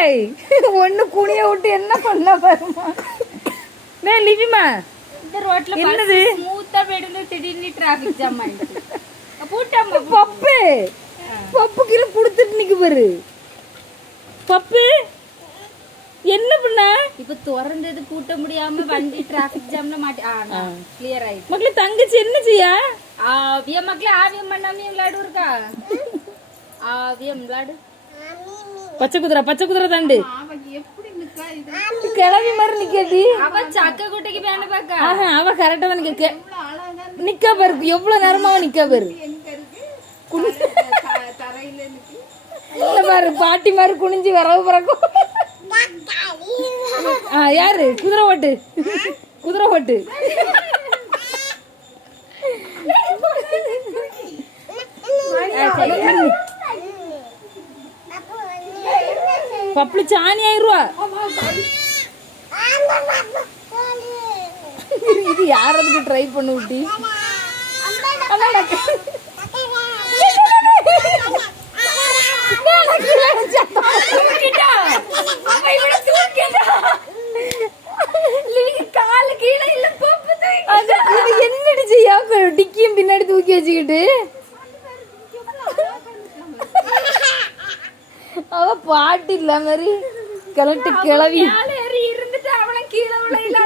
ஏய் ஒண்ணு குனிய விட்டு என்ன பண்ண பாருமா. டேய் லிவிமா இந்த ரோட்ல என்னது ஸ்மூத்தா போயிடுது, திடீர்னு டிராஃபிக் ஜாம் ஆயிடுச்சு. பூட்டம்மா பப்பு பப்பு கீழே குடுத்துட்டு நிக்கு பாரு. பப்பு என்ன பண்ண? இப்ப திறந்தது பூட்ட முடியாம வண்டி டிராஃபிக் ஜாம்ல மாட்டி கிளியர் ஆயிடுச்சு. மக்களே தங்கச்சி என்ன செய்யா? ஆவியம் மக்களே, ஆவியம் பண்ணாம விளையாடு இருக்கா? ஆவியம் விளையாடு. பச்சை குதிரை தாண்டு கிளவி மாதிரி நிக்கடி. அவ சக்க குட்டைக்கு பேன பாக்க. அவ கரெக்டா தான் நிக்கா பாரு. எவ்வளவு நேரமா நிக்கா பாரு. பாரு பாட்டி மாதிரி குனிஞ்சு வரவு பிறக்கும். யாரு? குதிரை ஓட்டு. பப்ளி சாணி ஆயிருவா. இது யாரதுக்கு ட்ரை பண்ணு விட்டி? என்னடி செய்யா? டிக்கியும் பின்னாடி தூக்கி வச்சுக்கிட்டு அவ பாட்டு இல்ல மாதிரி கிளட்டு கிளவி இருந்துட்டு அவளை கீழே விளையில